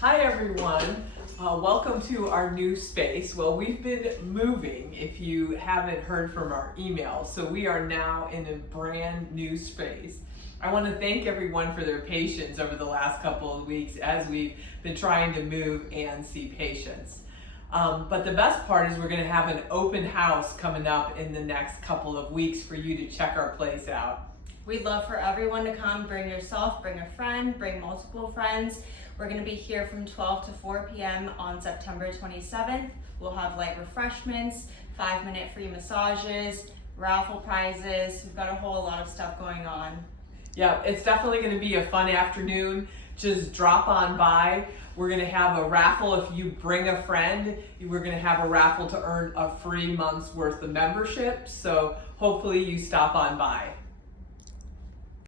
Hi everyone, welcome to our new space. Well, we've been moving, if you haven't heard from our emails, so we are now in a brand new space. I want to thank everyone for their patience over the last couple of weeks as we've been trying to move and see patients. But the best part is we're going to have an open house coming up in the next couple of weeks for you to check our place out. We'd love for everyone to come. Bring yourself, bring a friend, bring multiple friends. We're going to be here from 12 to 4 p.m. on September 27th. We'll have light refreshments, 5-minute free massages, raffle prizes. We've got a whole lot of stuff going on. Yeah, it's definitely going to be a fun afternoon. Just drop on by. We're going to have a raffle if you bring a friend. We're going to have a raffle to earn a free month's worth of membership. So hopefully you stop on by.